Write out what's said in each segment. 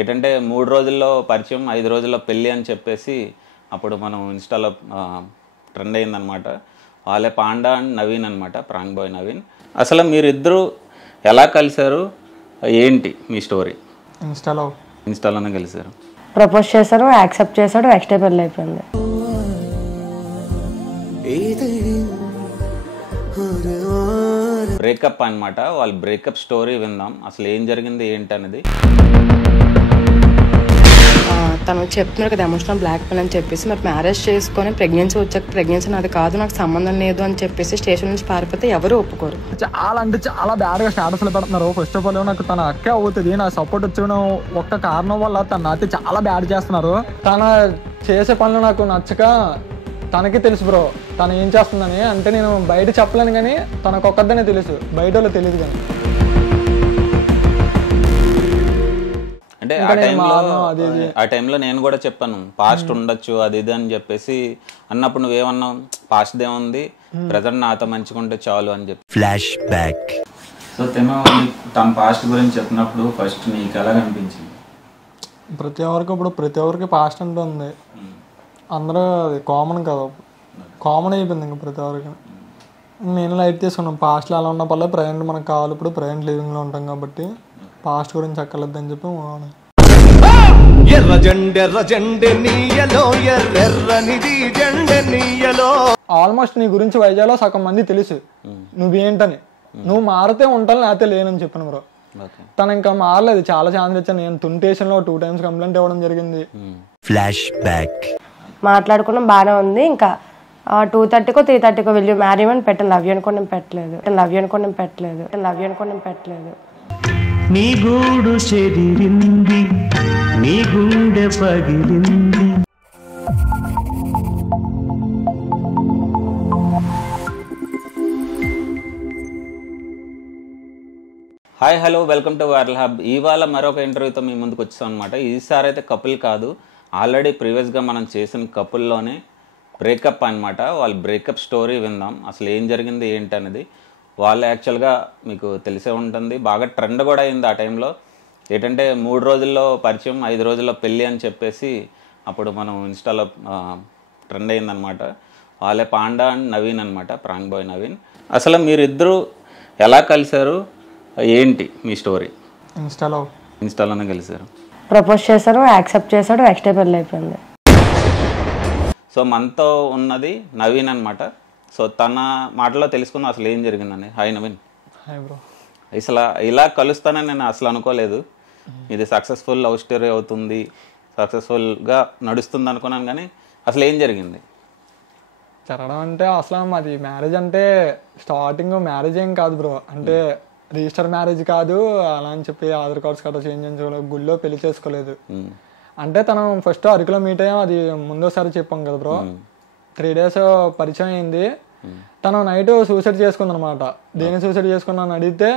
ఏంటంటే 3 రోజుల్లో పరిచయం 5 రోజుల్లో పెళ్ళి అని చెప్పేసి అప్పుడు మనం ఇన్స్టాలో ట్రెండ్ అయిందనమాట. వాళ్ళే పాండా అండ్ నవీన్ అనమాట, ప్రాంక్ బాయ్ నవీన్. అసలు మీరిద్దరూ ఎలా కలిశారు, ఏంటి మీ స్టోరీ? ఇన్స్టాలోనే కలిశారు. ప్రపోజ్ చేశారు, యాక్సెప్ట్ చేశాడు, నెక్స్ట్ డే పెళ్ళి అయిపోయింది. బ్రేకప్ అనమాట. వాళ్ళ బ్రేకప్ స్టోరీ విందాం, అసలు ఏం జరిగింది ఏంటి అనేది. తను చెప్తున్నారు కదా ఎమోషనల్ బ్లాక్ మెయిల్ అని చెప్పేసి, మరి మ్యారేజ్ చేసుకొని ప్రెగ్నెన్సీ వచ్చాక ప్రెగ్నెన్సీ నాది కాదు, నాకు సంబంధం లేదు అని చెప్పేసి స్టేషన్ నుంచి పారిపోతే ఎవరు ఒప్పుకోరు. చాలా అంటే చాలా బ్యాడ్గా స్టేటస్లు పెడుతున్నారు. ఫస్ట్ ఆఫ్ ఆల్ నాకు తన అక్కే అవుతుంది, నా సపోర్ట్ వచ్చిన ఒక్క కారణం వల్ల తన నాతో చాలా బ్యాడ్ చేస్తున్నారు. తన చేసే పనులు నాకు నచ్చక తనకి తెలుసు బ్రో తను ఏం చేస్తుందని. అంటే నేను బయట చెప్పలేను కానీ తనకు ఒక్కదనే తెలుసు, బయట వాళ్ళు తెలియదు. కానీ అంటే ఆ టైంలో నేను కూడా చెప్పాను పాస్ట్ ఉండొచ్చు అది ఇది అని చెప్పేసి అన్నప్పుడు నువ్వేమన్నావు, పాస్ట్ ఏముంది ప్రజెంట్ నాతో మంచిగుంటే చాలు అని చెప్పి. Flash back. సో తమ పాస్ట్ గురించి చెప్పినప్పుడు ఫస్ట్ నీకు ఎలా అనిపించింది? ప్రతి ఒక్కరికి పాస్ట్ అంటూ ఉంది, అందరూ అది కామన్ కదా, కామన్ అయిపోయింది ఇంకా ప్రతి ఒక్కరికి. నేను లైట్ తీసుకున్నాను, పాస్ట్లో ఎలా ఉన్న పర్లేదు, ప్రజెంట్ మనకు కావాలి, ఇప్పుడు ప్రజెంట్ లివింగ్లో ఉంటాం కాబట్టి పాస్ట్ గురించి అక్కర్లేదని చెప్పి ఆల్మోస్ట్ నీ గురించి వైజాగ్లో సగం మంది తెలుసు నువ్వేంటని. నువ్వు మారితే ఉంటాను లేకపోతే లేనని చెప్పాను బ్రో. తను ఇంకా మారలేదు, చాలా ఛాన్స్ ఇచ్చాను. నేను తుంటేషన్లో 2 times కంప్లైంట్ ఇవ్వడం జరిగింది. Flash back. మాట్లాడుకున్నాం బాగానే ఉంది. ఇంకా 2:30కో 3:30కో వెళ్ళి మ్యారీ అని పెట్టాను. లవ్ యూ అనుకోండి పెట్టలేదు. నీ గూడు చెదిరింది, నీ గుండె పగిలింది. Hi hello, welcome to viral hub. ఇవాళ మరొక ఇంటర్వ్యూతో మీ ముందుకు వచ్చాం అనమాట. ఈసారి అయితే కపుల్ కాదు, ఆల్రెడీ ప్రీవియస్గా మనం చేసిన కపుల్లోనే బ్రేకప్ అనమాట. వాళ్ళ బ్రేకప్ స్టోరీ విందాం, అసలు ఏం జరిగింది ఏంటి అనేది. వాళ్ళు యాక్చువల్గా మీకు తెలిసే ఉంటుంది, బాగా ట్రెండ్ కూడా అయింది ఆ టైంలో. ఏంటంటే 3 రోజుల్లో పరిచయం 5 రోజుల్లో పెళ్ళి అని చెప్పేసి అప్పుడు మనం ఇన్స్టాలో ట్రెండ్ అయిందనమాట. వాళ్ళే పాండా అండ్ నవీన్ అనమాట, ప్రాంక్ బాయ్ నవీన్. అసలు మీరిద్దరూ ఎలా కలిశారు, ఏంటి మీ స్టోరీ? ఇన్స్టాలోనే కలిశారు. ప్రపోజ్ చేశారు, యాక్సెప్ట్ చేశాడు, నెక్స్ట్ డే పెళ్ళి అయిపోయింది. సో మనతో ఉన్నది నవీన్ అనమాట. సో తన మాటలో తెలుసుకుందాం అసలు ఏం జరిగిందని. హాయ్ నవీన్. Hi bro. అసలు ఇలా కలుస్తానని నేను అసలు అనుకోలేదు. ఇది సక్సెస్ఫుల్ లవ్ స్టోరీ అవుతుంది, సక్సెస్ఫుల్గా నడుస్తుంది అనుకున్నాను. కానీ అసలు ఏం జరిగింది? జరగడం అంటే అసలు మాది మ్యారేజ్ అంటే స్టార్టింగ్ మ్యారేజ్ ఏం కాదు బ్రో. అంటే రిజిస్టర్ మ్యారేజ్ కాదు, అలా అని చెప్పి ఆధార్ కార్డ్స్ కట్ట చేంజ్ చేసుకోలేదు, గుళ్ళో పెళ్లి చేసుకోలేదు. అంటే తను ఫస్ట్ అరకులో మీట్ అయ్యాం, అది ముందోసారి చెప్పాం కదా బ్రో. 3 days పరిచయం అయింది. తను నైట్ సూసైడ్ చేసుకుంది అనమాట. దేని సూసైడ్ చేసుకున్నాను అడిగితే,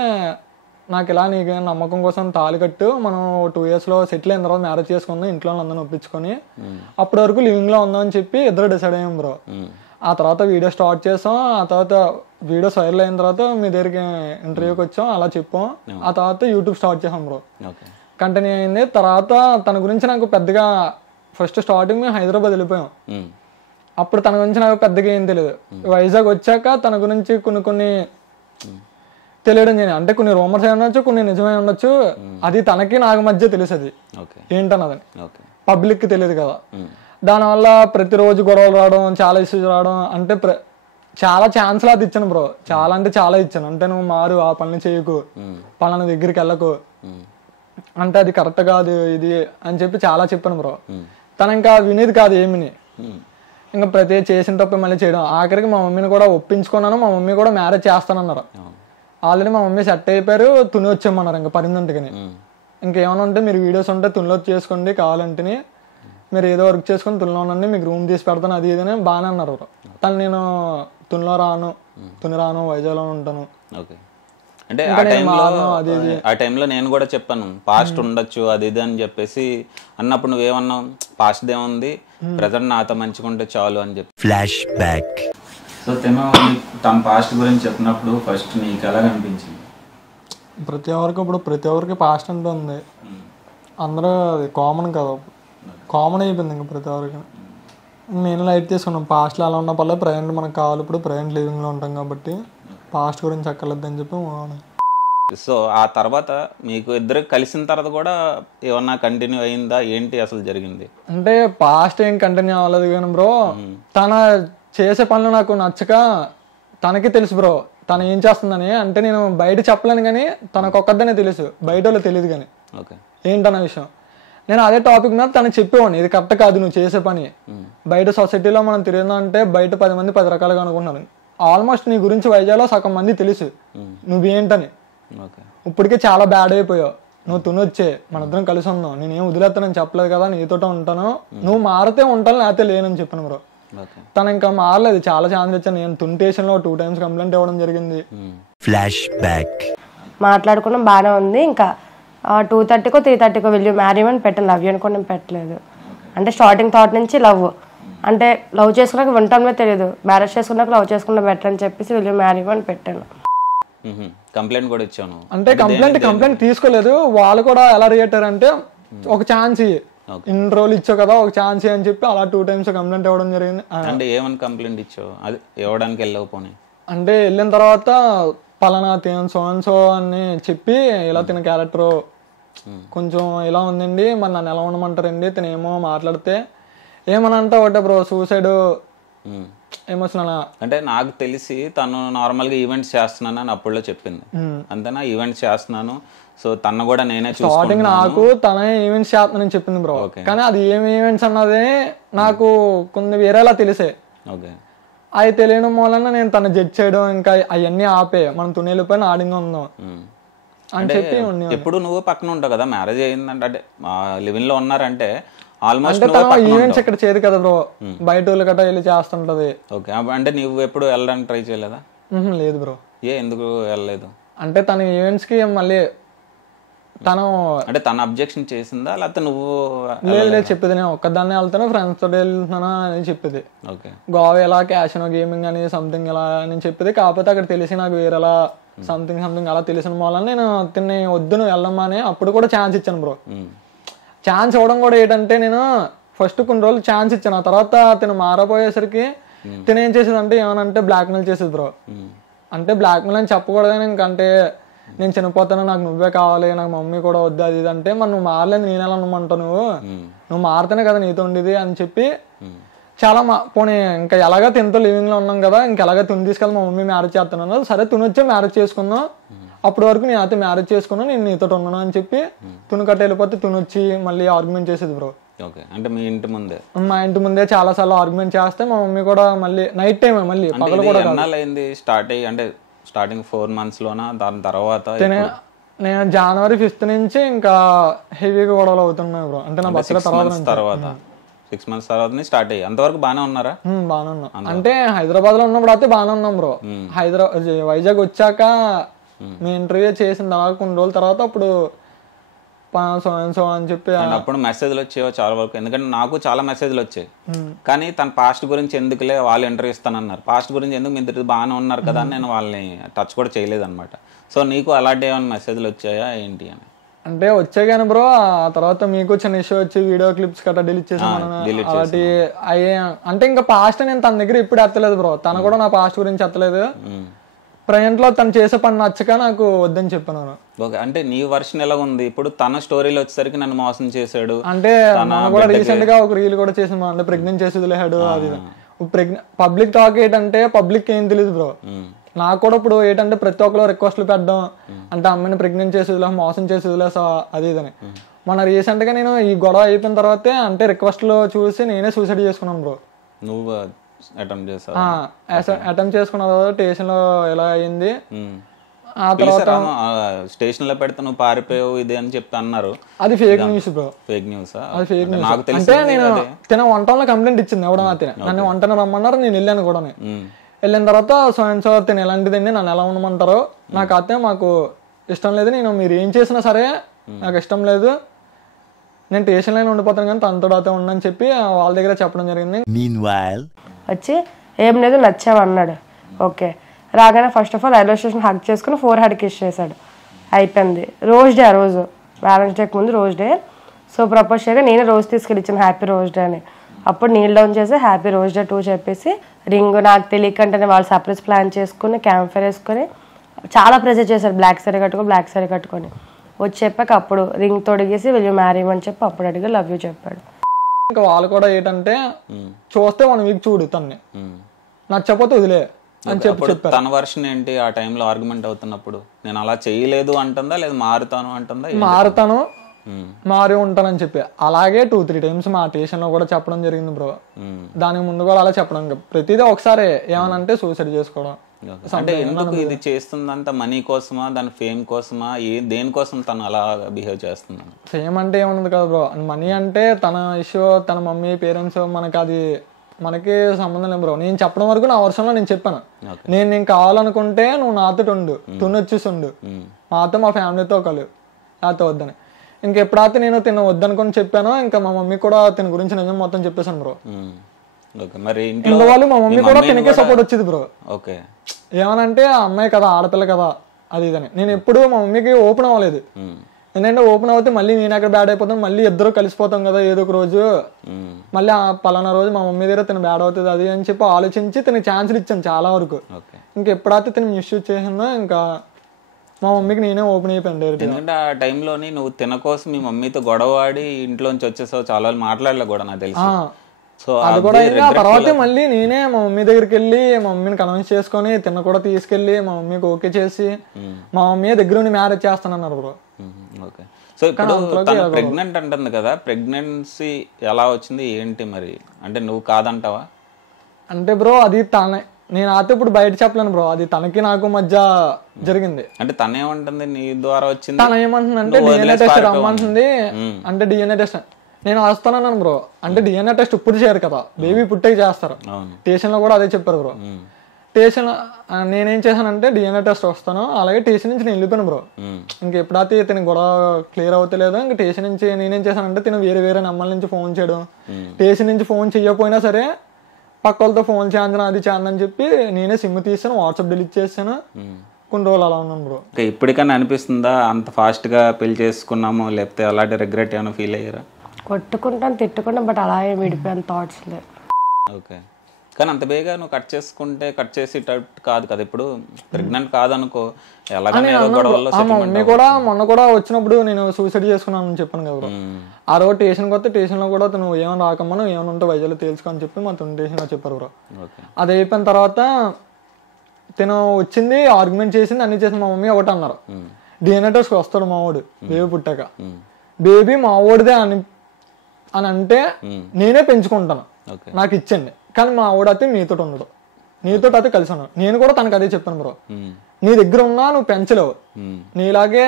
నాకు ఇలా నీకు నమ్మకం కోసం తాళి కట్టు, మనం 2 yearsలో సెటిల్ అయిన తర్వాత మ్యారేజ్ చేసుకుందాం, ఇంట్లో అందరిని ఒప్పించుకొని అప్పటి వరకు లివింగ్లో ఉందాం అని చెప్పి ఇద్దరు డిసైడ్ అయ్యాం బ్రో. ఆ తర్వాత వీడియో స్టార్ట్ చేసాం. ఆ తర్వాత వీడియోస్ వైరల్ అయిన తర్వాత మీ దగ్గరికి ఇంటర్వ్యూకి వచ్చాం, అలా చెప్పాం. ఆ తర్వాత యూట్యూబ్ స్టార్ట్ చేసాం బ్రో. కంటిన్యూ అయింది. తర్వాత తన గురించి నాకు పెద్దగా ఫస్ట్ స్టార్టింగ్ మేము హైదరాబాద్ వెళ్ళిపోయాం. అప్పుడు తన గురించి నాకు పెద్దగా ఏం తెలియదు. వైజాగ్ వచ్చాక తన గురించి కొన్ని తెలియడం జరిగింది. అంటే కొన్ని రూమర్స్ అయి ఉండొచ్చు, కొన్ని నిజమై ఉండొచ్చు. అది తనకి నాకు మధ్య తెలుసు, అది ఏంటన్నదని పబ్లిక్ తెలియదు కదా. దానివల్ల ప్రతిరోజు గొడవలు రావడం, చాలా ఇష్యూస్ రావడం. అంటే చాలా ఛాన్స్లు అది ఇచ్చాను బ్రో, చాలా అంటే చాలా ఇచ్చాను. అంటే నువ్వు మారు, ఆ పనులు చేయకు, పలానా దగ్గరికి వెళ్ళకు, అంటే అది కరెక్ట్ కాదు ఇది అని చెప్పి చాలా చెప్పాను బ్రో. తను ఇంకా వినేది కాదు ఏమిని. ఇంకా ప్రతి చేసిన తప్ప మళ్ళీ చేయడం. ఆఖరికి మా మమ్మీని కూడా ఒప్పించుకున్నాను. మా మమ్మీ కూడా మ్యారేజ్ చేస్తానన్నారు. ఆల్రెడీ మా మమ్మీ సెట్ అయిపోయారు, తుని వచ్చేయమన్నారు ఇంకా పరిందంటికి. ఇంకేమైనా ఉంటే మీరు వీడియోస్ ఉంటే తునిలో చేసుకోండి, కావాలంటే మీరు ఏదో వర్క్ చేసుకుని తునిలో ఉండండి, మీకు రూమ్ తీసి పెడతాను, అది ఇదని బాగానే అన్నారు. తను నేను తునిలో రాను, తుని రాను, వైజాగ్లో ఉంటాను. అంటే ఆ టైంలో నేను కూడా చెప్పాను పాస్ట్ ఉండొచ్చు అది ఇది అని చెప్పేసి అన్నప్పుడు నువ్వేమన్నావు, పాస్ట్ ఏముంది ప్రజెంట్ నాతో మంచిగుంటే చాలు అని చెప్పి. Flash back. సో తమ పాస్ట్ గురించి చెప్పినప్పుడు ఫస్ట్ నీకు ఎలా అనిపించింది? ప్రతి ఒక్కరికి పాస్ట్ అంటూ ఉంది, అందరూ అది కామన్ కదా, కామన్ అయిపోయింది ఇంకా ప్రతి ఒక్కరికి. నేను లైట్ తీసుకున్నాం, పాస్ట్లో అలా ఉన్న పర్లేదు, ప్రజెంట్ మనకు కావాలి, ఇప్పుడు ప్రజెంట్ లివింగ్లో ఉంటాం కాబట్టి పాస్ట్ గురించి అక్కర్లేదని చెప్పి. సో ఆ తర్వాత మీకు ఇద్దరు కలిసిన తర్వాత కూడా ఏమన్నా కంటిన్యూ అయిందా ఏంటి అసలు జరిగింది? అంటే పాస్ట్ ఏం కంటిన్యూ అవ్వలేదు కానీ బ్రో, తన చేసే పనులు నాకు నచ్చక, తనకి తెలుసు బ్రో తను ఏం చేస్తుందని. అంటే నేను బయట చెప్పలేను కానీ తనకొక్కద్దనే తెలుసు, బయట వాళ్ళు తెలియదు కానీ ఏంటన్న విషయం. నేను అదే టాపిక్ మీద తనకు చెప్పేవాడిని, ఇది కరెక్ట్ కాదు నువ్వు చేసే పని. బయట సొసైటీలో మనం తిరిగిందా అంటే బయట 10 మంది 10 రకాలుగా అనుకుంటున్నారు. ఆల్మోస్ట్ నీ గురించి వైజాగ్లో సగం మంది తెలుసు నువ్వేంటని. ఇప్పటికే చాలా బ్యాడ్ అయిపోయావు, నువ్వు తునొచ్చే, మన ఇద్దరం కలిసి ఉన్నావు, నేనేం వదిలేస్తానని చెప్పలేదు కదా, నీతోటే ఉంటాను, నువ్వు మారితే ఉంటాను లేకపోతే లేనని చెప్పాను బ్రో. తను ఇంకా మారలేదు, చాలా ఛాన్స్ ఇచ్చాను. నేను తున్ 2 times కంప్లైంట్ ఇవ్వడం జరిగింది. ఫ్లాష్ బ్యాక్ మాట్లాడుకున్నాం బాగానే ఉంది. ఇంకా 2:30కో 3:30కో వెళ్ళి మ్యారీ అని పెట్టాను, లవ్ యూ అనుకోండి పెట్టలేదు. అంటే స్టార్టింగ్ థాట్ నుంచి లవ్, అంటే లవ్ చేసుకున్నాక వింటామే తెలియదు, మ్యారేజ్ చేసుకున్నాక లవ్ చేసుకున్న బెటర్ అని చెప్పేసి వెళ్ళి మ్యారీ అని పెట్టాను. కంప్లైంట్ కూడా ఇచ్చాను. అంటే కంప్లైంట్ తీసుకోలేదు. వాళ్ళు కూడా ఎలా రియాక్ట్ అయ్యారంటే ఒక ఛాన్స్ ఇన్ని రోజులు ఇచ్చావు కదా ఒక ఛాన్స్ అని చెప్పి అలా 2 times కంప్లైంట్ ఇవ్వడం జరిగింది. అంటే ఏమని కంప్లైంట్ ఇచ్చావు? అది ఇవ్వడానికి వెళ్ళవు పోనీ అంటే వెళ్ళిన తర్వాత పలానా తిన సో అని చెప్పి ఇలా తిన క్యారెక్టర్ కొంచెం ఇలా ఉందండి, మరి నన్ను ఎలా ఉండమంటారండి, తినేమో మాట్లాడితే ఏమనంటే ఒకటే బ్రో సూసైడ్ ఎమోషనల్. అంటే నాకు తెలిసి తను నార్మల్గా ఈవెంట్స్ చేస్తున్నాను అని అప్పుడులో చెప్పింది అంతేనా? ఈవెంట్స్ చేస్తున్నాను, సో తను కూడా నేనే స్టార్టింగ్ నాకు తనే ఈవెంట్స్ చేస్తున్నానని చెప్పింది బ్రో. కానీ అది ఏం ఈవెంట్స్ అన్నది నాకు కొన్ని వేరేలా తెలిసే. అది తెలియడం వలన నేను తను జడ్జ్ చేయడం ఇంకా అవన్నీ ఆపే, మనం తునేళ్ళిపోయిన ఆడింగ్ ఉందాం అని చెప్పి. ఎప్పుడు నువ్వు పక్కన ఉంటావు కదా, మ్యారేజ్ అయ్యిందంటే అంటే లివింగ్ లో ఉన్నారంటే ఆల్మోస్ట్ ఈవెంట్స్ ఇక్కడ చేయదు కదా బ్రో, బయట వాళ్ళు గట్రా వెళ్ళి చేస్తుంటది. ఓకే, అంటే నువ్వు ఎప్పుడు వెళ్ళడానికి ట్రై చేయలేదా? లేదు బ్రో. ఎందుకు వెళ్ళలేదు? అంటే తన ఈవెంట్స్ కి మళ్ళీ తను అంటే తన అబ్జెక్షన్ చేసిందా లేకపోతే నువ్వు? లేదు చెప్పేది, నేను ఒక్కదాన్నే వెళ్తాను, ఫ్రెండ్స్ తోటి వెళ్తున్నాను అని చెప్పేది. గోవా ఎలా క్యాషినో గేమింగ్ అని సంథింగ్ ఇలా అని చెప్పేది. కాకపోతే అక్కడ తెలిసి నాకు వేరేలా సంథింగ్ అలా తెలిసిన వల్ల నేను తిని వద్దు నువ్వు వెళ్ళమ్మా అని అప్పుడు కూడా ఛాన్స్ ఇచ్చాను బ్రో. ఛాన్స్ ఇవ్వడం కూడా ఏంటంటే నేను ఫస్ట్ కొన్ని రోజులు ఛాన్స్ ఇచ్చాను, ఆ తర్వాత తిను మారపోయేసరికి తిను ఏం చేసేది ఏమనంటే బ్లాక్మెయిల్ చేసేది బ్రో. అంటే బ్లాక్మెయిల్ అని చెప్పకూడదని ఇంకంటే నేను చనిపోతాను, నాకు నువ్వే కావాలి, నాకు మమ్మీ కూడా వద్దు అది ఇది అంటే, మరి నువ్వు మారలేదు నేను ఎలా అనమంటావు, నువ్వు మారితేనే కదా నీతో ఉండేది అని చెప్పి చాలా పోనీ ఇంకా ఎలాగా తినతో లివింగ్ లో ఉన్నాం కదా, ఇంకా ఎలాగా తిని తీసుకెళ్ళి మా మమ్మీ మ్యారేజ్ చేస్తున్నాను, సరే తినొచ్చే మ్యారేజ్ చేసుకున్నాం, అప్పటి వరకు నేను అయితే మ్యారేజ్ చేసుకున్నాను, నేను నీతో ఉన్నాను అని చెప్పి తుని కట్ట వెళ్ళిపోతే తినొచ్చి మళ్ళీ ఆర్గ్యుమెంట్ చేసేది బ్రో. అంటే మీ ఇంటి ముందే? మా ఇంటి ముందే చాలా సార్లు ఆర్గ్యుమెంట్ చేస్తే మా మమ్మీ కూడా మళ్ళీ నైట్ టైం మళ్ళీ పగలు కూడా స్టార్ట్ అయ్యి అంటే స్టార్టింగ్ 4 months లోనా, దాని తర్వాత నేను January 5th నుంచి ఇంకా హెవీగా గొడవలు అవుతున్నాయి బ్రో. అంటే నా బస్సులో తర్వాత 6 months తర్వాత స్టార్ట్ అయ్యి అంతవరకు బాగానే ఉన్నారా? బాగానే ఉన్నాం. అంటే హైదరాబాద్ లో ఉన్నప్పుడు అయితే బాగానే ఉన్నాం బ్రో. వైజాగ్ వచ్చాక మీ ఇంటర్వ్యూ చేసిన తర్వాత కొన్ని రోజుల తర్వాత అప్పుడు సో అని చెప్పి అప్పుడు మెసేజ్లు వచ్చేవో చాలా వరకు, ఎందుకంటే నాకు చాలా మెసేజ్లు వచ్చాయి. కానీ తన పాస్ట్ గురించి ఎందుకులే, వాళ్ళు ఇంటర్వ్యూ ఇస్తానన్నారు, పాస్ట్ గురించి ఎందుకు మీ ఇద్దరు బాగానే ఉన్నారు కదా అని నేను వాళ్ళని టచ్ కూడా చేయలేదు అనమాట. సో నీకు అలాంటి ఏమైనా మెసేజ్లు వచ్చాయా ఏంటి అని? అంటే వచ్చాయి కానీ బ్రో, ఆ తర్వాత మీకు చిన్న ఇష్యూ వచ్చి వీడియో క్లిప్స్ గట్రా డిలీట్ చేసాను అలాంటి అయ్యే. అంటే ఇంకా పాస్ట్ నేను తన దగ్గర ఇప్పుడు ఎత్తలేదు బ్రో, తను కూడా నా పాస్ట్ గురించి ఎత్తలేదు. ప్రజెంట్ లో తను చేసే పని నచ్చక నాకు వద్దని చెప్పాను. ఓకే, అంటే నీ వర్షన్ ఎలా ఉంది ఇప్పుడు? తన స్టోరీలో వచ్చేసరికి నన్ను మోసం చేశాడు అంటే కూడా రీసెంట్ గా ఒక రీల్ కూడా చేసిన, అంటే ప్రెగ్నెంట్ చేసి వదిలేడు అది. పబ్లిక్ టాక్ ఏంటంటే పబ్లిక్ ఏం తెలియదు బ్రో. నాకు కూడా ఇప్పుడు ఏంటంటే ప్రతి ఒక్కరు రిక్వెస్ట్లు పెట్టడం, అంటే అమ్మాయిని ప్రెగ్నెంట్ చేసి వదిలే, మోసం చేసి వదిలేసా అది ఇదని. మన రీసెంట్ గా నేను ఈ గొడవ అయిపోయిన తర్వాతే అంటే రిక్వెస్ట్లు చూసి నేనే సూసైడ్ చేసుకున్నాను బ్రో. నువ్వు అటెంప్ట్ చేసుకున్న తర్వాత స్టేషన్ లో ఎలా అయింది, ఆ తర్వాత స్టేషన్ లో పెడితే నువ్వు పారిపోయావు ఇది అని చెప్పి అన్నారు. అది fake news bro. Fake news? అది ఫేక్ న్యూస్. అంటే నేను తిన వంటలో కంప్లైంట్ ఇచ్చింది ఎవడన్నా తిన, నన్ను వంటను రమ్మన్నారు, నేను వెళ్ళాను కూడా. వెళ్ళిన తర్వాత సో తిన ఎలాంటిదండి, నన్ను ఎలా ఉండమంటారో, నాకు అయితే మాకు ఇష్టం లేదు, నేను మీరు ఏం చేసినా సరే నాకు ఇష్టం లేదు, నేను స్టేషన్ లైన్ ఉండిపోతాను కానీ తనతో అయితే ఉండని చెప్పి వాళ్ళ దగ్గర చెప్పడం జరిగింది. వచ్చి ఏం లేదు నచ్చావు అన్నాడు. ఓకే, రాగానే first of all railway station hug చేసుకుని 4 హగ్ కిస్ చేశాడు, అయిపోయింది. రోజ్ డే, ఆ రోజు వ్యాలంటైన్స్ డే ముందు రోజ్ డే సో ప్రపోజ్ చేయగా నేను రోజ్ తీసుకెళ్ళి ఇచ్చాను హ్యాపీ రోజ్ డే అని. అప్పుడు నీల్ డౌన్ చేసి హ్యాపీ రోజ్ డే 2 చెప్పేసి రింగ్ నాకు తెలియకంటేనే వాళ్ళు సర్ప్రైజ్ ప్లాన్ చేసుకుని క్యాంప్ ఫైర్ వేసుకొని చాలా ప్రెజర్ చేశారు. బ్లాక్ సారీ కట్టుకొని వచ్చి చెప్పాక అప్పుడు రింగ్ తొడిగేసి వెళ్ళి మ్యారీ అని చెప్పి అప్పుడు అడిగి లవ్ యూ చెప్పాడు. ఇంకా వాళ్ళు కూడా ఏంటంటే చూస్తే 1 వీక్ చూడు తన్ని నచ్చకపోతే వదిలే అని చెప్పి తన వర్షన్ ఏంటి ఆ టైంలో ఆర్గ్యుమెంట్ అవుతున్నప్పుడు? నేను అలా చేయలేదు అంటుందా లేదా మారుతాను అంటుందా? మారి ఉంటానని చెప్పి అలాగే 2-3 టైమ్స్ మా స్టేషన్ లో కూడా చెప్పడం జరిగింది బ్రో. దానికి ముందు కూడా అలా చెప్పడం ప్రతిదీ ఒకసారి ఏమనంటే సూసైడ్ చేసుకోవడం. అంటే ఎందుకు ఇది చేస్తుందంత? మనీ కోసమా, దాని ఫేమ్ కోసమా, దేనికోసం తను అలా బిహేవ్ చేస్తుంది? ఫేమ్ అంటే ఏమన్నది కదా బ్రో, మనీ అంటే తన ఇష్యూ, తన మమ్మీ పేరెంట్స్ మనకి సంబంధం లేదు బ్రో. నేను చెప్పడం వరకు నా వర్షంలో నేను చెప్పాను, నేను కావాలనుకుంటే నువ్వు నాతో వచ్చేసి ఉండు, మాతో మా ఫ్యామిలీతో కలు, నాతో వద్దని. ఇంకెప్పుడైతే నేను తిన వద్దనుకొని చెప్పాను, ఇంకా మా మమ్మీ కూడా తిన గురించి నిజం మొత్తం చెప్పేశాను బ్రో. మరి ఇంట్లో వాళ్ళు మా మమ్మీ కూడా తినకే సపోర్ట్ వచ్చింది బ్రో. ఓకే, ఏమనంటే ఆ అమ్మాయి కదా, ఆడపిల్ల కదా, అది ఇదని. నేను ఎప్పుడు మా మమ్మీకి ఓపెన్ అవ్వలేదు, ఎందుకంటే ఓపెన్ అవుతే మళ్ళీ నేను అక్కడ బ్యాడ్ అయిపోతాను, మళ్ళీ ఇద్దరు కలిసిపోతాం కదా ఏదో ఒక రోజు, మళ్ళీ పలానా రోజు మా మమ్మీ దగ్గర తిన బ్యాడ్ అవుతుంది అది అని చెప్పి ఆలోచించి తిన ఛాన్సులు ఇచ్చాను చాలా వరకు. ఇంకెప్పుడైతే తిన మిస్యూజ్ చేసిందో ఇంకా మా మమ్మీకి నేనే ఓపెన్ అయిపోయాను డైరెక్ట్. ఎందుకంటే ఆ టైంలోని నువ్వు తిన కోసం మీ మమ్మీతో గొడవాడి ఇంట్లోంచి వచ్చేసావు, చాలా మాట్లాడలే కూడా నాకు తెలుసు. సో అది కూడా ఇంకా తర్వాత మళ్ళీ నేనే మా మమ్మీ దగ్గరికి వెళ్ళి మా మమ్మీని కన్విన్స్ చేసుకొని తిన్న కూడా తీసుకెళ్లి మా మమ్మీకి ఓకే చేసి మా మమ్మీ దగ్గర ఉండి మ్యారేజ్ చేస్తానన్నారు బ్రో. ఓకే, సో ఇప్పుడు ప్రెగ్నెంట్ అంటుంది కదా, ప్రెగ్నెన్సీ ఎలా వచ్చింది ఏంటి మరి? అంటే నువ్వు కాదంటావా? అంటే బ్రో అది తనే, నేను అయితే ఇప్పుడు బయట చెప్పలేను బ్రో, అది తనకి నాకు మధ్య జరిగింది. అంటే తనేమంటుంది నీ ద్వారా వచ్చింది? తన ఏమంటుంది అంటే డిఎన్ఏ టెస్ట్ రమ్మంటుంది. అంటే డిఎన్ఏ టెస్ట్ నేను వస్తానన్నాను బ్రో. అంటే డిఎన్ఏ టెస్ట్ ఇప్పుడు చేయరు కదా, బేబీ పుట్టే చేస్తారు. స్టేషన్ లో కూడా అదే చెప్పారు బ్రో. స్టేషన్ నేనేం చేశానంటే డిఎన్ఏ టెస్ట్ వస్తాను, అలాగే స్టేషన్ నుంచి నేను వెళ్ళిపోయాను బ్రో. ఇంకెప్పుడైతే తిన గొడవ క్లియర్ అవుతలేదో ఇంకా స్టేషన్ నుంచి నేనేం చేశానంటే తిన వేరే నెంబర్ నుంచి ఫోన్ చేయడం, స్టేషన్ నుంచి ఫోన్ చేయకపోయినా సరే పక్క వాళ్ళతో ఫోన్ చేయండి అది చేయండి అని చెప్పి నేనే సిమ్ తీసాను, వాట్సాప్ డిలీట్ చేసాను. కొన్ని రోజులు అలా ఉన్నాను బ్రో. ఇప్పటికన్నా అనిపిస్తుందా అంత ఫాస్ట్ గా పెళ్లి చేసుకున్నాము, లేకపోతే అలాంటి రిగ్రెట్ ఏమైనా ఫీల్ అయ్యారా? కొట్టుకుంటాను తిట్టుకుంటాం, బట్ అలా ఏం విడిపోయాను థాట్స్ లేదు. ఓకే, కానీ అంత బేగా నువ్వు కట్ చేసేటట్టు కాదు కదా. ఇప్పుడు ప్రెగ్నెంట్ కాదనుకో, ఎలాగైనా గొడవల్లో మమ్మీ కూడా మొన్న కూడా వచ్చినప్పుడు నేను సూసైడ్ చేసుకున్నాను చెప్పాను కదా బ్రో. ఆ రోజు స్టేషన్కి వస్తే స్టేషన్ లో కూడా నువ్వు ఏమైనా రాకమ్మా, నువ్వు ఏమైనా ఉంటే వైజాగ్లో తెలుసుకో అని చెప్పి మా స్టేషన్ లో చెప్పారు బ్రో. అది అయిపోయిన తర్వాత తను వచ్చింది, ఆర్గ్యుమెంట్ చేసింది, అన్ని చేసింది. మా మమ్మీ ఒకటి అన్నారు, డిఎన్ఏ టెస్ట్ వస్తాడు మా వాడు బేబీ పుట్టాక, బేబీ మా వాడిదే అని అంటే నేనే పెంచుకుంటాను, నాకు ఇచ్చండి, కానీ మా వాడైతే మీతో ఉండడు, నీతో అయితే కలిసి ఉన్నాడు. నేను కూడా తనకు అదే చెప్పాను బ్రో, నీ దగ్గర ఉన్నా నువ్వు పెంచలేవు, నీలాగే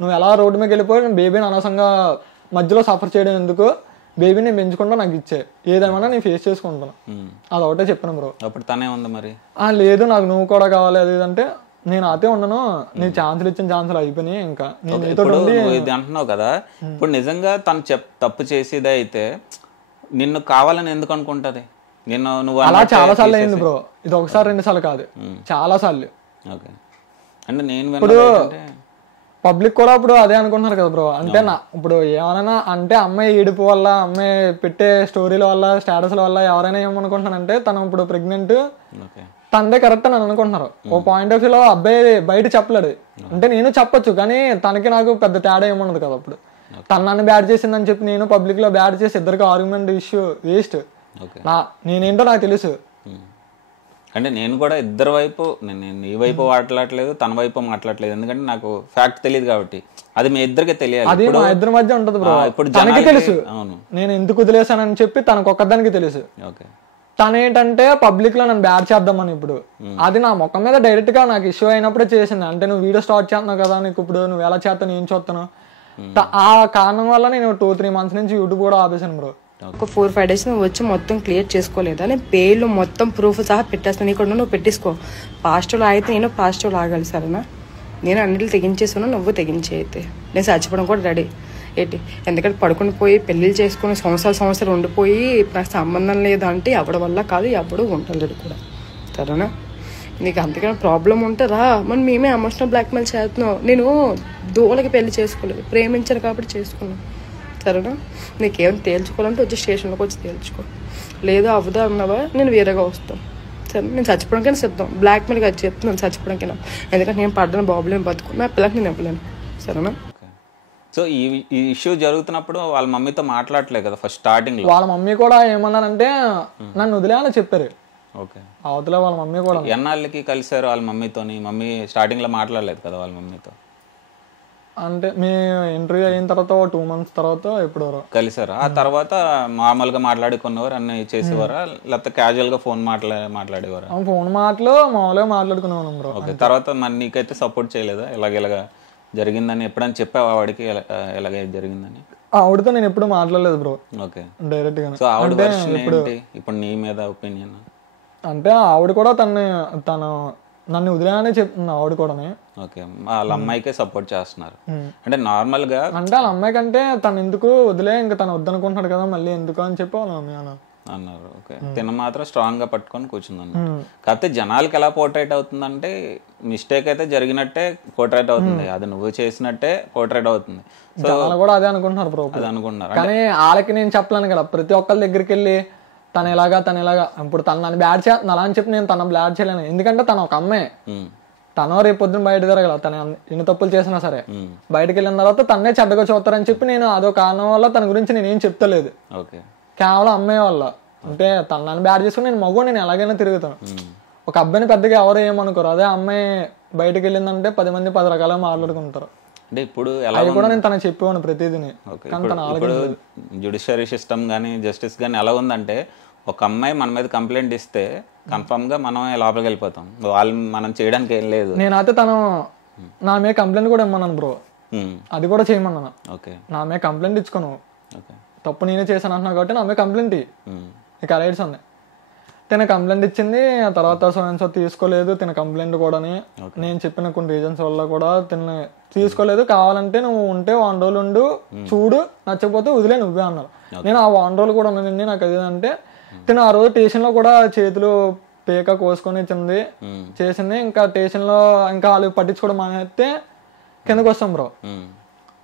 నువ్వు ఎలా రోడ్డు మీద వెళ్ళిపోయి బేబీని అనవసరంగా మధ్యలో సఫర్ చేయడం ఎందుకు, బేబీని నేను పెంచుకుంటా, నాకు ఇచ్చే ఏదేమన్నా నేను ఫేస్ చేసుకుంటాను, అదొకటే చెప్పాను బ్రో. అప్పుడు తనే ఉంది మరి, లేదు నాకు నువ్వు కూడా కావాలి అది అంటే నేను అదే ఉన్నాను, నీ ఛాన్సులు ఇచ్చిన ఛాన్సులు అయిపోయినాయి, ఇంకా నేను ఇది అంటున్నావు కదా. ఇప్పుడు నిజంగా తను తప్పు చేసేదే అయితే నిన్ను కావాలని ఎందుకు అనుకుంటది? నిన్ను నువ్వు అలా చాలా సార్లు అయింది బ్రో, ఇది ఒకసారి 2 సార్లు కాదు, చాలా సార్లు. ఓకే, అంటే నేను ఇప్పుడు పబ్లిక్ కూడా ఇప్పుడు అదే అనుకుంటున్నారు కదా బ్రో. అంటే ఇప్పుడు ఏమైనా అంటే అమ్మాయి ఏడుపు వల్ల, అమ్మాయి పెట్టే స్టోరీల వల్ల, స్టేటస్ల వల్ల ఎవరైనా ఏమనుకుంటున్నారంటే తను ఇప్పుడు ప్రెగ్నెంట్ తనదే కరెక్ట్ అని అనుకుంటున్నారు. ఓ పాయింట్ ఆఫ్ వ్యూలో అబ్బాయి బయట చెప్పలేడు, అంటే నేను చెప్పొచ్చు, కానీ తనకి నాకు పెద్ద తేడా ఏమన్నది కదా. అప్పుడు తను నన్ను బ్యాడ్ చేసిందని చెప్పి నేను పబ్లిక్ లో బ్యాడ్ చేసి ఇద్దరికి ఆర్గ్యుమెంట్ ఇష్యూ వేస్ట్. నేనేంటో నాకు తెలుసు. అంటే నేను కూడా ఇద్దరు వైపు, నేను నీ వైపు మాట్లాడలేదు, తన వైపు మాట్లాడలేదు, ఎందుకంటే నాకు ఫ్యాక్ట్ తెలియదు కాబట్టి. అది మీ ఇద్దరికి తెలియాలి, అది మా ఇద్దరి మధ్య ఉంటది బ్రో. ఇప్పుడు తనకి తెలుసు నేను ఎందుకు వదిలేసానని చెప్పి తనకు ఒక్కదానికి తెలుసు. ఓకే, తను ఏంటంటే పబ్లిక్ లో నన్ను బ్యాడ్ చేద్దామని ఇప్పుడు అది నా ముఖం మీద డైరెక్ట్ గా నాకు ఇష్యూ అయినప్పుడే చేసింది. అంటే నువ్వు వీడియో స్టార్ట్ చేస్తున్నావు కదా, నీకు ఇప్పుడు నువ్వు ఎలా చేస్తావు, నేను చూస్తాను. ఆ కారణం వల్ల నేను 2-3 మంత్స్ నుంచి యూట్యూబ్ కూడా ఆపేసాను బ్రో. ఒక 4-5 days నువ్వు వచ్చి మొత్తం క్లియర్ చేసుకోలేదా? నేను పేర్లు మొత్తం ప్రూఫ్ సహా పెట్టేస్తాను, ఇక్కడ నువ్వు పెట్టేసుకో. పాజిటివ్లో అయితే నేను పాజిటివ్లో ఆగాలి సరేనా? నేను అన్నిటిని తెగించేస్తున్నా, నువ్వు తెగించే. అయితే నేను చచ్చిపోవడం కూడా రెడీ ఏంటి, ఎందుకంటే పడుకుని పోయి పెళ్ళిళ్ళు చేసుకుని సంవత్సరాలు ఉండిపోయి నాకు సంబంధం లేదు అంటే ఎవడి వల్ల కాదు, ఎవడు ఉండలేడు కూడా సరేనా? నీకు అంతకన్నా ప్రాబ్లం ఉంటే రా, మనం మేమే ఎమోషనల్ బ్లాక్మెయిల్ చేస్తున్నావు. నేను దూలకి పెళ్లి చేసుకోలేదు, ప్రేమించాను కాబట్టి చేసుకున్నాను సరేనా? నీకేం తేల్చుకోవాలంటే వచ్చి స్టేషన్లోకి వచ్చి తేల్చుకో, లేదు అవ్వదు అన్నావా నేను వేరేగా వస్తాను. సరే, నేను చచ్చిపోవడానికైనా సిద్ధం. బ్లాక్మెయిల్గా అది చెప్తున్నాను చచ్చిపోవడానికైనా, ఎందుకంటే నేను పడ్డన బాబులేం బతుకు, నా పిల్లకి నేను ఇవ్వలేను. సరేనా? సో ఈ ఇష్యూ జరుగుతున్నప్పుడు వాళ్ళ మమ్మీతో మాట్లాడలేదు కదా ఫస్ట్ స్టార్టింగ్ లో? వాళ్ళ మమ్మీ కూడా ఏమన్నానంటే నన్ను వదిలేని చెప్పారు. ఓకే. అవతల వాళ్ళ మమ్మీ కూడా. ఎన్నాళ్ళకి కలిసారు వాళ్ళ మమ్మీతోని? మమ్మీ స్టార్టింగ్ లో మాట్లాడలేదు కదా వాళ్ళ మమ్మీతో? అంటే మీ ఇంటర్వ్యూ అయిన తర్వాత 2 months తర్వాత ఎప్పుడు కలిసారా? ఆ తర్వాత మామూలుగా మాట్లాడుకున్నవారు అన్నీ చేసేవారా, లేకపోతే క్యాజువల్ గా ఫోన్ మాట్లాడేవారా? ఫోన్ మాటలు మామూలుగా మాట్లాడుకునేవాళ్ళం బ్రో. ఓకే. తర్వాత మరి నీకైతే సపోర్ట్ చేయలేదా ఇలాగ జరిగిందని? ఎప్పుడైనా చెప్పావా వాడికి ఎలాగ జరిగిందని? ఆవిడతో నేను ఎప్పుడు మాట్లాడలేదు బ్రో. ఓకే. డైరెక్ట్ గా. సో ఆవిడ వెర్షన్ ఏంటి ఇప్పుడు నీ మీద ఒపీనియన్? అంటే ఆవిడ కూడా తను నన్ను వదిలేనే చెప్తుంది ఆవిడ కూడా. ఓకే. వాళ్ళ అమ్మాయికే సపోర్ట్ చేస్తున్నారు అంటే నార్మల్ గా? అంటే వాళ్ళ అమ్మాయి కంటే తను ఎందుకు వదిలే, ఇంకా తను వద్దనుకుంటున్నాడు కదా మళ్ళీ ఎందుకు అని చెప్పి వాళ్ళ అమ్మాయి అన్నారు. ఓకే. తిన మాత్రం స్ట్రాంగ్ గా పట్టుకొని కూర్చుందన్న. కాకపోతే జనాలకి ఎలా పోర్ట్రేట్ అవుతుందంటే మిస్టేక్ అయితే జరిగినట్టే పోర్ట్రేట్ అవుతుంది, అది నువ్వు చేసినట్టే పోర్ట్రేట్ అవుతుంది. సో కూడా అదే అనుకుంటున్నారు బ్రో. అది అనుకుంటున్నారు. కానీ వాళ్ళకి నేను చెప్పలేను కదా, ప్రతి ఒక్కరి దగ్గరికి వెళ్ళి తను ఇలాగా ఇప్పుడు తను నన్ను బ్యాడ్ చేస్తున్నా అలా అని చెప్పి నేను తన బ్యాడ్ చేయలేను. ఎందుకంటే తను ఒక అమ్మాయి, తను రేపు పొద్దున బయట తిరగల, తను ఎన్ని తప్పులు చేసినా సరే బయటకు వెళ్ళిన తర్వాత తన్నే చెడ్డగా చూస్తారని చెప్పి నేను అదో కారణం వల్ల తన గురించి నేనేం చెప్తలేదు. కేవలం అమ్మాయి వల్ల. అంటే తను నన్ను బ్యాడ్ చేసుకుని నేను మగవు, నేను ఎలాగైనా తిరుగుతాను. ఒక అబ్బాయిని పెద్దగా ఎవరు ఏమనుకోరు, అదే అమ్మాయి బయటకు వెళ్ళిందంటే 10 మంది 10 రకాలుగా మాట్లాడుకుంటారు. అంటే ఇప్పుడు అది కూడా నేను తనకు చెప్పేవాను ప్రతిదీని. ఇప్పుడు జ్యుడిషియరీ సిస్టమ్ కానీ జస్టిస్ కానీ ఎలా ఉందంటే ఒక అమ్మాయి మన మీద కంప్లైంట్ ఇస్తే కన్ఫర్మ్ గా మనం లోపలికి వెళ్ళిపోతాం, వాళ్ళు మనం చేయడానికి ఏం లేదు. నేనైతే తను నా మీద కంప్లైంట్ కూడా ఇమ్మన్నాను బ్రో, అది కూడా చేయమన్నాను. నా మీద కంప్లైంట్ ఇచ్చుకోను, తప్పు నేనే చేశాను అంటున్నా కాబట్టి నా మీద కంప్లైంట్ ఇక రైట్స్ ఉంది. తిన కంప్లైంట్ ఇచ్చింది, ఆ తర్వాత సో తీసుకోలేదు తిన కంప్లైంట్ కూడా. నేను చెప్పిన కొన్ని రీజన్స్ వల్ల కూడా తిన తీసుకోలేదు. కావాలంటే నువ్వు ఉంటే 1 రోజులు ఉండు, చూడు, నచ్చకపోతే వదిలే నువ్వే అన్నారు. నేను ఆ 1 రోజులు కూడా ఉన్నానండి. నాకు అది అంటే తిన ఆ రోజు స్టేషన్ లో కూడా చేతులు పేక కోసుకొని ఇచ్చింది చేసింది. ఇంకా స్టేషన్ లో ఇంకా వాళ్ళు పట్టించుకోవడం మానేస్తే కిందకు వస్తాం బ్రో.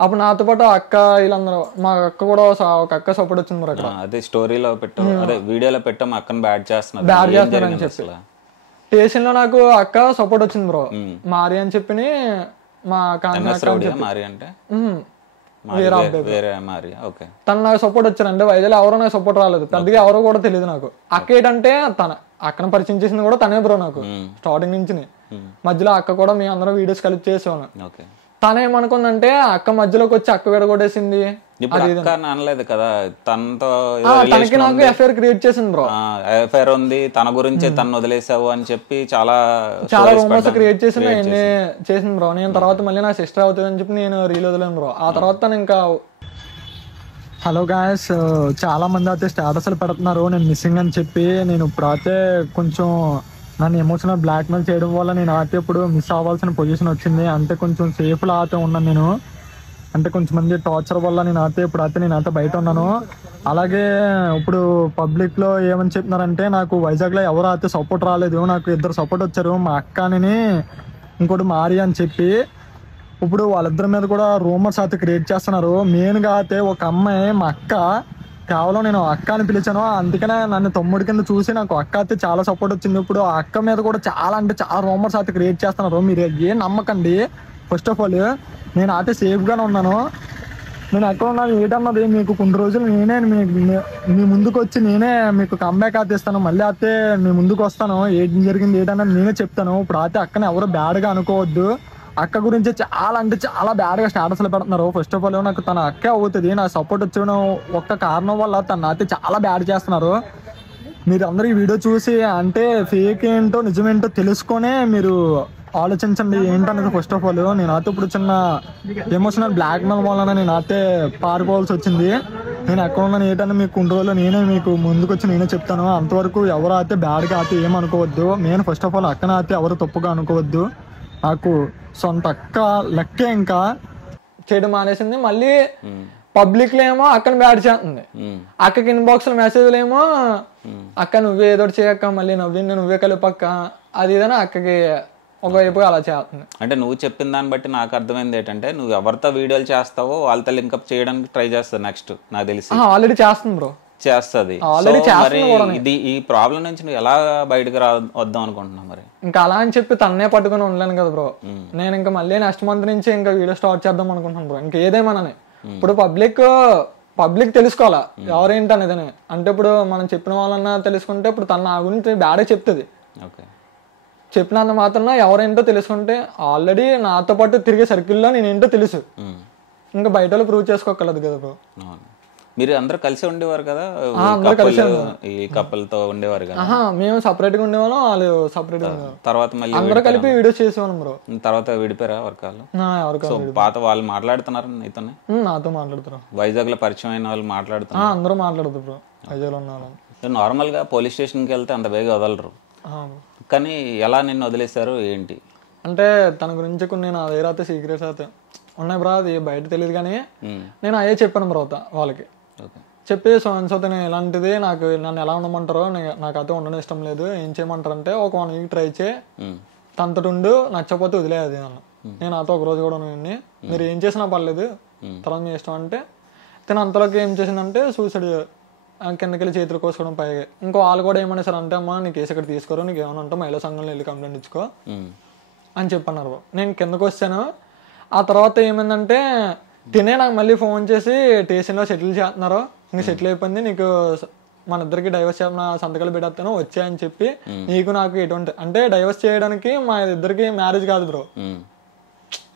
అప్పుడు నాతో పాటు అక్క వీళ్ళందరూ, మా అక్క కూడా ఒక అక్క సపోర్ట్ వచ్చింది బ్రో. అక్కడ అదే స్టోరీలో పెట్టాం, అదే వీడియోలో పెట్టాం, అక్కని బ్యాడ్ చేస్తున్నారు అని చెప్పి స్టేషన్ లో నాకు అక్క సపోర్ట్ వచ్చింది బ్రో. మారి అని చెప్పి మా మారి అంటే తను నాకు సపోర్ట్ వచ్చారంటే వైజాగ్ ఎవరో నాకు సపోర్ట్ రాలేదు, పెద్దగా ఎవరో కూడా తెలియదు నాకు. అక్క ఏంటంటే అక్కను పరిచయం చేసింది కూడా తనే బ్రో నాకు స్టార్టింగ్ నుంచి. మధ్యలో అక్క కూడా మేము అందరం వీడియోస్ కలిపి చేసాను. తనేమనుకుందంటే అక్క మధ్యలోకి వచ్చి అక్క విడగొట్టేసింది అనలేదు కదా, తనకి నాకు ఎఫ్ఐఆర్ క్రియేట్ చేసింది బ్రో. ఎఫ్ఐఆర్ ఉంది, తన గురించి తను వదిలేసావు అని చెప్పి చాలా రూమర్స్ క్రియేట్ చేసి చేసింది బ్రో. నేను తర్వాత మళ్ళీ నా సిస్టర్ అవుతుంది అని చెప్పి నేను రీల్ వదిలేను బ్రో. ఆ తర్వాత తను ఇంకా హలో గాయస్, చాలా మంది అయితే స్టేటస్లు పెడుతున్నారు నేను మిస్సింగ్ అని చెప్పి. నేను ఇప్పుడైతే కొంచెం నన్ను ఎమోషనల్ బ్లాక్మెయిల్ చేయడం వల్ల నేను అయితే ఇప్పుడు మిస్ అవ్వాల్సిన పొజిషన్ వచ్చింది. అంటే కొంచెం సేఫ్లో అయితే ఉన్నాను నేను. అంటే కొంచెం మంది టార్చర్ వల్ల నేను అయితే బయట ఉన్నాను. అలాగే ఇప్పుడు పబ్లిక్ లో ఏమని చెప్తున్నారంటే నాకు వైజాగ్ లో ఎవరు అయితే సపోర్ట్ రాలేదు, నాకు 2 సపోర్ట్ వచ్చారు, మా అక్కని ఇంకోటి మారి అని చెప్పి. ఇప్పుడు వాళ్ళిద్దరి మీద కూడా రూమర్స్ అయితే క్రియేట్ చేస్తున్నారు. మెయిన్ గా అయితే ఒక అమ్మాయి మా అక్క, కేవలం నేను అక్క అని పిలిచాను, అందుకనే నన్ను తమ్ముడి కింద చూసి నాకు అక్క అయితే చాలా సపోర్ట్ వచ్చింది. ఇప్పుడు ఆ అక్క మీద కూడా చాలా రూమర్స్ అయితే క్రియేట్ చేస్తున్నారు. మీరు ఏం నమ్మకండి. ఫస్ట్ ఆఫ్ ఆల్ నేను అయితే సేఫ్గానే ఉన్నాను. నేను ఎక్కడ ఉన్నాను ఏంటన్నది మీకు కొన్ని రోజులు నేనే మీ ముందుకు వచ్చి నేనే మీకు కంబ్యాక్ అయితే ఇస్తాను. మళ్ళీ అయితే మీ ముందుకు వస్తాను, ఏం జరిగింది ఏంటన్నది నేనే చెప్తాను. ఇప్పుడు అయితే అక్కని ఎవరు బ్యాడ్గా అనుకోవద్దు. అక్క గురించి చాలా బ్యాడ్గా స్టేటస్లు పెడుతున్నారు. ఫస్ట్ ఆఫ్ ఆల్ నాకు తన అక్కే అవుతుంది, నా సపోర్ట్ వచ్చిన ఒక్క కారణం వల్ల తను అయితే చాలా బ్యాడ్ చేస్తున్నారు. మీరు అందరూ ఈ వీడియో చూసి అంటే ఫేక్ ఏంటో నిజమేంటో తెలుసుకొనే మీరు ఆలోచించండి ఏంటనేది. ఫస్ట్ ఆఫ్ ఆల్ నేనైతే ఇప్పుడు చిన్న ఎమోషనల్ బ్లాక్మెయిల్ వలన నేనైతే పారిపోవాల్సి వచ్చింది. నేను ఎక్కడ ఉన్నాను ఏంటని మీకు కొన్ని రోజులు నేనే మీకు ముందుకు వచ్చి నేనే చెప్తాను. అంతవరకు ఎవరు అయితే బ్యాడ్గా అయితే ఏమనుకోవద్దు. నేను ఫస్ట్ ఆఫ్ ఆల్ అక్కన అయితే ఎవరు తప్పుగా అనుకోవద్దు. నాకు సొంత అక్క లెక్కే ఇంకా చేయడం మానేసింది. మళ్ళీ పబ్లిక్ లో ఏమో అక్కని బ్యాడ్ చేస్తుంది, అక్కకి ఇన్బాక్స్ లో మెసేజ్లు ఏమో అక్క నువ్వే ఏదో చేయక్క, మళ్ళీ నువ్వే కలిపక్క, అది ఇదని అక్కకి ఒకవైపు అలా చేస్తుంది. అంటే నువ్వు చెప్పిన దాన్ని బట్టి నాకు అర్థమైంది ఏంటంటే నువ్వు ఎవరితో వీడియోలు చేస్తావో వాళ్ళతో లింకప్ చేయడానికి ట్రై చేస్తావు నెక్స్ట్ నాకు తెలిసి. ఆల్రెడీ చేస్తుంది బ్రో, చేస్తుంది. ఆల్రెడీ మరి ఇది ఈ ప్రాబ్లం నుంచి నువ్వు ఎలా బయటకు వద్దాం అనుకుంటున్నావు మరి? ఇంకా అలా అని చెప్పి తన్నే పట్టుకుని ఉండలేను కదా బ్రో. నేను ఇంకా మళ్ళీ నెక్స్ట్ మంత్ నుంచి ఇంకా వీడియో స్టార్ట్ చేద్దాం అనుకుంటున్నాను బ్రో. ఇంకా ఏదేమన్నానే ఇప్పుడు పబ్లిక్ తెలుసుకోవాలా ఎవరేంటి అనేది. అంటే ఇప్పుడు మనం చెప్పిన వాళ్ళన్నా తెలుసుకుంటే ఇప్పుడు తన నా గురించి బ్యాడే చెప్తుంది. చెప్పినంత మాత్రం ఎవరేంటో తెలుసుకుంటే ఆల్రెడీ నాతో పాటు తిరిగే సర్కిల్లో నేనేంటో తెలుసు. ఇంకా బయట వాళ్ళు ప్రూవ్ చేసుకోగలదు కదా బ్రో. మీరు అందరూ కలిసి ఉండేవారు కదా, ఈ కపుల్ తో ఉండేవారు కదా? మేము సపరేట్ గా ఉండేవాళ్ళం, వాళ్ళు సపరేట్ గా ఉండేవాళ్ళు. తర్వాత మళ్ళీ అందరూ కలిపి వీడియోస్ చేసేవాళ్ళం బ్రో. తర్వాత విడిపోయారా వర్కాలు? పాత వాళ్ళు మాట్లాడుతున్నారు నీతోనే? నాతో మాట్లాడుతారు. వైజాగ్ లో పరిచయం అయిన వాళ్ళు మాట్లాడుతున్నారు? అందరూ మాట్లాడుతారు బ్రో. వైజాగ్ లో ఉన్న వాళ్ళు నార్మల్ గా పోలీస్ స్టేషన్ కి వెళ్తే అంత బేగా వదలరు, కానీ ఎలా నిన్ను వదిలేశారు ఏంటి? అంటే తన గురించి కొన్ని నా దగ్గర అయితే సీక్రెట్స్ అయితే ఉన్నాయి బ్రో, అది బయట తెలియదు. కానీ నేను అయ్యే చెప్పాను బ్రో వాళ్ళకి. చెప్పి సో నేను ఎలాంటిది, నాకు నన్ను ఎలా ఉండమంటారో, నాకు అయితే ఉండడం ఇష్టం లేదు, ఏం చేయమంటారు అంటే ఒక 1 వీక్ ట్రై చేయి, తనతో ఉండు, నచ్చకపోతే వదిలేది అన్న. నేను నాతో ఒక రోజు కూడా ఉండి మీరు ఏం చేసినా పర్లేదు తర్వాత మీ ఇష్టం అంటే, తను అంతలోకి ఏం చేసిందంటే సూసైడ్ కిందకెళ్ళి చేతులు కోసుకోవడం పైగా. ఇంకో వాళ్ళు కూడా ఏమనేసారు అంటే, అమ్మా నీ కేసు ఇక్కడ తీసుకోరు, నీకు ఏమైనా ఉంటే మహిళా సంఘంలో వెళ్ళి కంప్లైంట్ ఇచ్చుకో అని చెప్పన్నారు. నేను కిందకు వచ్చాను. ఆ తర్వాత ఏమైందంటే తినే నాకు మళ్ళీ ఫోన్ చేసి స్టేషన్లో సెటిల్ చేస్తున్నారు, నీకు సెటిల్ అయిపోయింది, నీకు మన ఇద్దరికి డైవర్స్ చేయడం సంతకాలు పెట్టేస్తాను వచ్చాయని చెప్పి, నీకు నాకు ఎటువంటి అంటే డైవర్స్ చేయడానికి మా ఇద్దరికి మ్యారేజ్ కాదు బ్రో,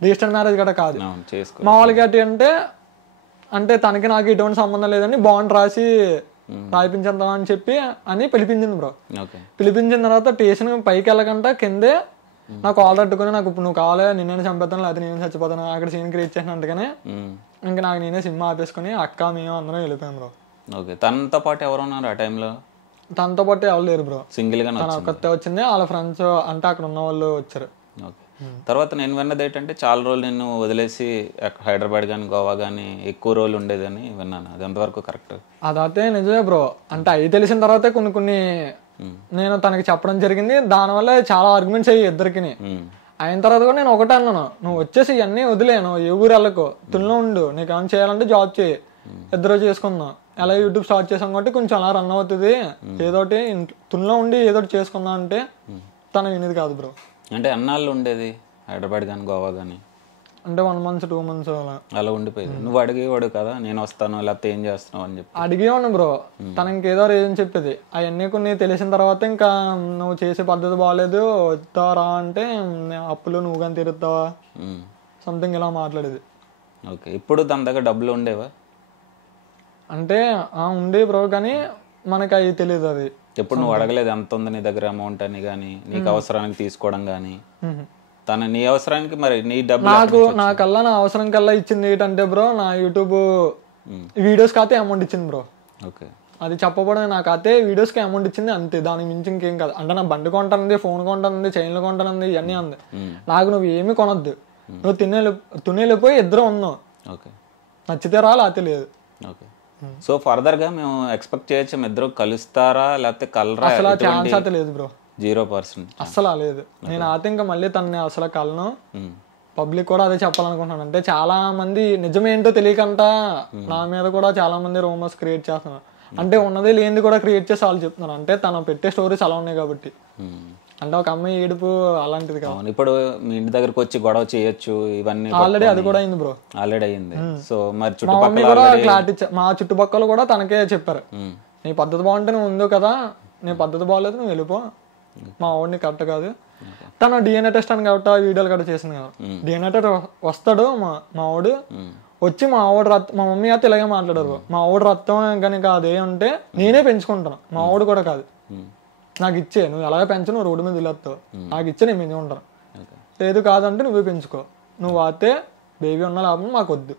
రిజిస్టర్డ్ మ్యారేజ్ కూడా కాదు, మా వాళ్ళకి అంటే తనకి నాకు ఎటువంటి సంబంధం లేదని బాండ్ రాయిపించేద్దాం అని చెప్పి అని పిలిపించింది బ్రో. పిలిపించిన తర్వాత స్టేషన్ పైకి వెళ్ళకుండా కిందే నాకు ఆల్ తట్టుకుని, నాకు ఇప్పుడు నువ్వు కావాలి నిన్నే చంపేస్తాను లేకపోతే నేను చచ్చిపోతాను అక్కడ సీన్ క్రియేట్ చేసిన అంతగానే ఇంకా నాకు నేనే సినిమా ఆపేసుకుని అక్క మేము అందరం వెళ్ళిపోయాం బ్రో. తనతో పాటు ఎవరు ఉన్నారు ఆ టైంలో? తనతో పాటు ఎవరు లేరు బ్రో, సింగిల్ గా తన ఒక్కతే వచ్చింది, వాళ్ళ ఫ్రెండ్స్ అంటే అక్కడ ఉన్న వాళ్ళు వచ్చారు. తర్వాత నేను విన్నది ఏంటంటే చాలా రోజులు నిన్ను వదిలేసి హైదరాబాద్ కానీ గోవా కానీ ఎక్కువ రోజులు ఉండేదని విన్నాను, అది ఎంతవరకు కరెక్ట్? అదైతే నిజమే బ్రో. అంటే అవి తెలిసిన తర్వాతే కొన్ని నేను తనకి చెప్పడం జరిగింది, దానివల్ల చాలా ఆర్గ్యుమెంట్స్ అయ్యి ఇద్దరికి. అయిన తర్వాత కూడా నేను ఒకటే అన్నాను, నువ్వు వచ్చేసి ఇవన్నీ వదిలేను, ఏ ఊరు వెళ్ళకు, తుల్లో ఉండు, నీకు ఏమైనా చేయాలంటే జాబ్ చేయి, ఇద్దరు చేసుకుందాం, ఎలా యూట్యూబ్ స్టార్ట్ చేసాం కాబట్టి కొంచెం అలా రన్ అవుతుంది, ఏదోటి తుల్లో ఉండి ఏదోటి చేసుకుందాం అంటే తన వినేది కాదు బ్రో. అంటే అన్నాళ్ళు ఉండేది హైదరాబాద్ కానీ గోవా కానీ? అంటే 1 month 2 months అలా ఉండిపోయింది. నువ్వు అడిగేవాడు కదా నేను వస్తాను లేకపోతే ఏం చేస్తున్నావు అని చెప్పి? అడిగేవాడిని బ్రో, తనకి ఏదో రీజన్ చెప్పేది. అవన్నీ కొన్ని తెలిసిన తర్వాత ఇంకా నువ్వు చేసే పద్ధతి బాగాలేదు, వస్తారా అంటే అప్పులు నువ్వు కానీ తీరుతావా సంథింగ్ ఇలా మాట్లాడేది. ఓకే, ఇప్పుడు దాని దగ్గర డబ్బులు ఉండేవా? అంటే ఉండే బ్రో, కానీ మనకి అవి తెలియదు. అది ఎప్పుడు నువ్వు అడగలేదు ఎంత ఉంది నీ దగ్గర అమౌంట్ అని కానీ, నీకు అవసరానికి తీసుకోవడం కానీ? తన నీ అవసరానికి మరి నీ డబ్బు నాకల్లా నా అవసరం కల్లా ఇచ్చింది ఏంటంటే బ్రో, నా యూట్యూబ్ వీడియోస్ కాతే అమౌంట్ ఇచ్చింది బ్రో. ఓకే, అది చెప్పబోవడం నాకు అయితే వీడియోస్కి అమౌంట్ ఇచ్చింది అంతే, దానికి మించి ఇంకేం కాదు. అంటే నా బండి కొంటానంది, ఫోన్ కొంటానంది, చైన్లు కొంటానంది, ఇవన్నీ ఉంది. నాకు నువ్వు ఏమి కొనొద్దు, నువ్వు తినేళ్ళిపోయి ఇద్దరు ఉన్నావు, నచ్చితే రా లేకపోతే లేదు. ఓకే, సో ఫర్దర్ గా మేము ఎక్స్పెక్ట్ చేయొచ్చు మీ ఇద్దరు కలుస్తారా లేకపోతే కలరా? అసలు ఛాన్స్ అయితే లేదు బ్రో, 0%. అస్సలు లేదు. నేను అయితే ఇంకా మళ్ళీ తనని అసలు కలను. పబ్లిక్ కూడా అదే చెప్పాలనుకుంటున్నాను. అంటే చాలా మంది నిజమేంటో తెలియకుండా నా మీద కూడా చాలా మంది రూమర్స్ క్రియేట్ చేస్తున్నారు. అంటే ఉన్నది లేనిది కూడా క్రియేట్ చేసి వాళ్ళు చెప్తున్నారు. అంటే తను పెట్టే స్టోరీస్ అలా ఉన్నాయి కాబట్టి. అంటే ఒక అమ్మాయి ఏడుపు అలాంటిది కాదు. ఇప్పుడు మీ ఇంటి దగ్గరకు వచ్చి గొడవ చేయొచ్చు ఇవన్నీ ఆల్రెడీ అది కూడా అయింది బ్రో, ఆల్రెడీ అయింది. సో మరి మా చుట్టుపక్కల కూడా తనకే చెప్పారు, నీ పద్ధతి బాగుంటే నువ్వు ఉందో కదా, నీ పద్ధతి బాగలేదు నువ్వు వెళ్ళిపో, మా వాడిని కరెక్ట్ కాదు. తను డిఎన్ఏ టెస్ట్ అని కాబట్టి వీడియోలు కట్ట చేసింది కదా. డిఎన్ఏ టెస్ట్ వస్తాడు మా వాడు వచ్చి, మా మమ్మీ అయితే ఇలాగే మాట్లాడారు, మా వాడు రక్తం కనుక అదే ఉంటే నేనే పెంచుకుంటాను, మా వాడు కూడా కాదు, నాకు ఇచ్చే, నువ్వు ఎలాగ పెంచు, నువ్వు రోడ్డు మీద వెళ్ళొస్తావు, నాకు ఇచ్చే నేను పెంచుకుంటాను, లేదు కాదంటే నువ్వే పెంచుకో, నువ్వు అయితే బేబీ ఉన్న లాభం మాకు వద్దు.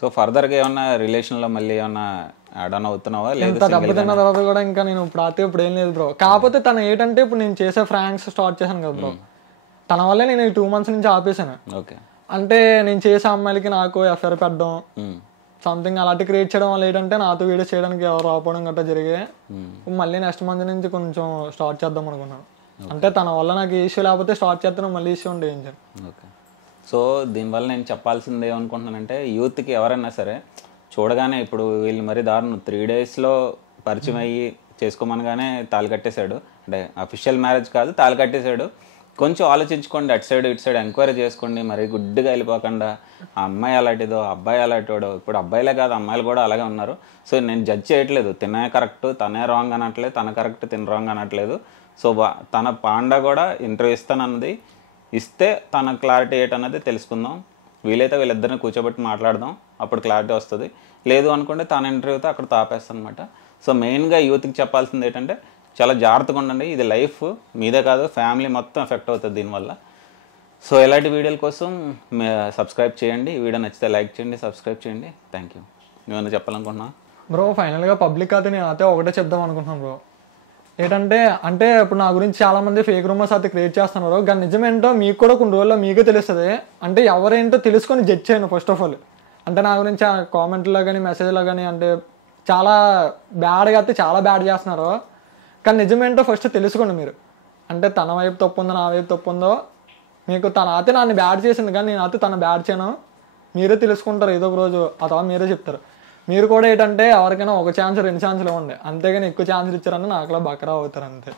సో ఫర్దర్ గా ఏమన్నా రిలేషన్ లో మళ్ళీ ఏమన్నా యాడ్ ఆన్ అవుతున్నావా? ఎంత దెబ్బతిన్న తర్వాత కూడా ఇంకా నేను ఇప్పుడు ఏం లేదు బ్రో. కాకపోతే తను ఏంటంటే ఇప్పుడు నేను చేసే ఫ్రాంక్స్ స్టార్ట్ చేశాను కదా బ్రో, తన వల్లే నేను 2 months నుంచి ఆపేసాను. అంటే నేను చేసే అమ్మాయిలకి నాకు ఎఫ్ఐఆర్ పెట్టడం సంథింగ్ అలాంటి క్రియేట్ చేయడం వల్ల ఏంటంటే నాతో వీడియోస్ చేయడానికి ఎవరు రాకపోవడం గట్రా జరిగాయి. మళ్ళీ నెక్స్ట్ మంత్ నుంచి కొంచెం స్టార్ట్ చేద్దాం అనుకున్నాను. అంటే తన వల్ల నాకు ఇష్యూ లేకపోతే స్టార్ట్ చేస్తాను, మళ్ళీ ఇష్యూ ఉంటే ఏం చేయాలి. ఓకే. సో దీనివల్ల నేను చెప్పాల్సింది ఏమనుకుంటున్నానంటే, యూత్కి ఎవరైనా సరే చూడగానే ఇప్పుడు వీళ్ళు మరి దారుణం 3 daysలో పరిచయం అయ్యి చేసుకోమనగానే తాళి కట్టేశాడు. అంటే అఫీషియల్ మ్యారేజ్ కాదు, తాళి కట్టేశాడు. కొంచెం ఆలోచించుకోండి, అటు సైడ్ ఇటు సైడ్ ఎంక్వైరీ చేసుకోండి. మరి గుడ్డిగా వెళ్ళిపోకుండా ఆ అమ్మాయి అలాంటిదో అబ్బాయి అలాంటివాడో, ఇప్పుడు అబ్బాయిలే కాదు అమ్మాయిలు కూడా అలాగే ఉన్నారు. సో నేను జడ్జ్ చేయట్లేదు, తినే కరెక్ట్ తనే రాంగ్ అనట్లేదు, తన కరెక్ట్ తిన రాంగ్ అనట్లేదు. సో తన పాండా కూడా ఇంటర్వ్యూ ఇస్తానన్నది, ఇస్తే తన క్లారిటీ ఏంటన్నది తెలుసుకుందాం. వీలైతే వీళ్ళిద్దరిని కూర్చోబెట్టి మాట్లాడదాం, అప్పుడు క్లారిటీ వస్తుంది. లేదు అనుకుంటే తన ఇంటర్వ్యూతో అక్కడ తాపేస్తాను అనమాట. సో మెయిన్గా యూత్కి చెప్పాల్సింది ఏంటంటే, చాలా జాగ్రత్తగా ఉండండి. ఇది లైఫ్ మీదే కాదు, ఫ్యామిలీ మొత్తం ఎఫెక్ట్ అవుతుంది దీనివల్ల. సో ఇలాంటి వీడియోల కోసం సబ్స్క్రైబ్ చేయండి. వీడియో నచ్చితే లైక్ చేయండి, సబ్స్క్రైబ్ చేయండి. Thank you. నువ్వేమైనా చెప్పాలనుకుంటున్నా? బ్రో ఫైనల్గా పబ్లిక్ అయితే నేను అయితే ఒకటే చెప్దాం అనుకుంటున్నాను బ్రో. ఏంటంటే అంటే ఇప్పుడు నా గురించి చాలా మంది ఫేక్ రూమర్స్ అయితే క్రియేట్ చేస్తున్నారు, కానీ నిజమేంటో మీకు కూడా కొన్ని రోజుల్లో మీకే తెలుస్తుంది. అంటే ఎవరేంటో తెలుసుకొని జడ్జ్ చేయండి ఫస్ట్ ఆఫ్ ఆల్. అంటే నా గురించి కామెంట్లో కానీ మెసేజ్లో కానీ అంటే చాలా బ్యాడ్గా అయితే చాలా బ్యాడ్ చేస్తున్నారు, కానీ నిజమేంటో ఫస్ట్ తెలుసుకోండి మీరు. అంటే తన వైపు తప్పు ఉందో నా వైపు తప్పు ఉందో, మీకు తన అయితే నన్ను బ్యాడ్ చేసింది కానీ నేను అయితే తను బ్యాడ్ చేయను, మీరే తెలుసుకుంటారు ఏదో ఒక రోజు. ఆ తర్వాత మీరే చెప్తారు. మీరు కూడా ఏంటంటే ఎవరికైనా 1 ఛాన్స్ 2 ఛాన్స్లు ఇవ్వండి, అంతేగాని ఎక్కువ ఛాన్స్లు ఇచ్చారని నాకులా బకరా అవుతారు అంతే.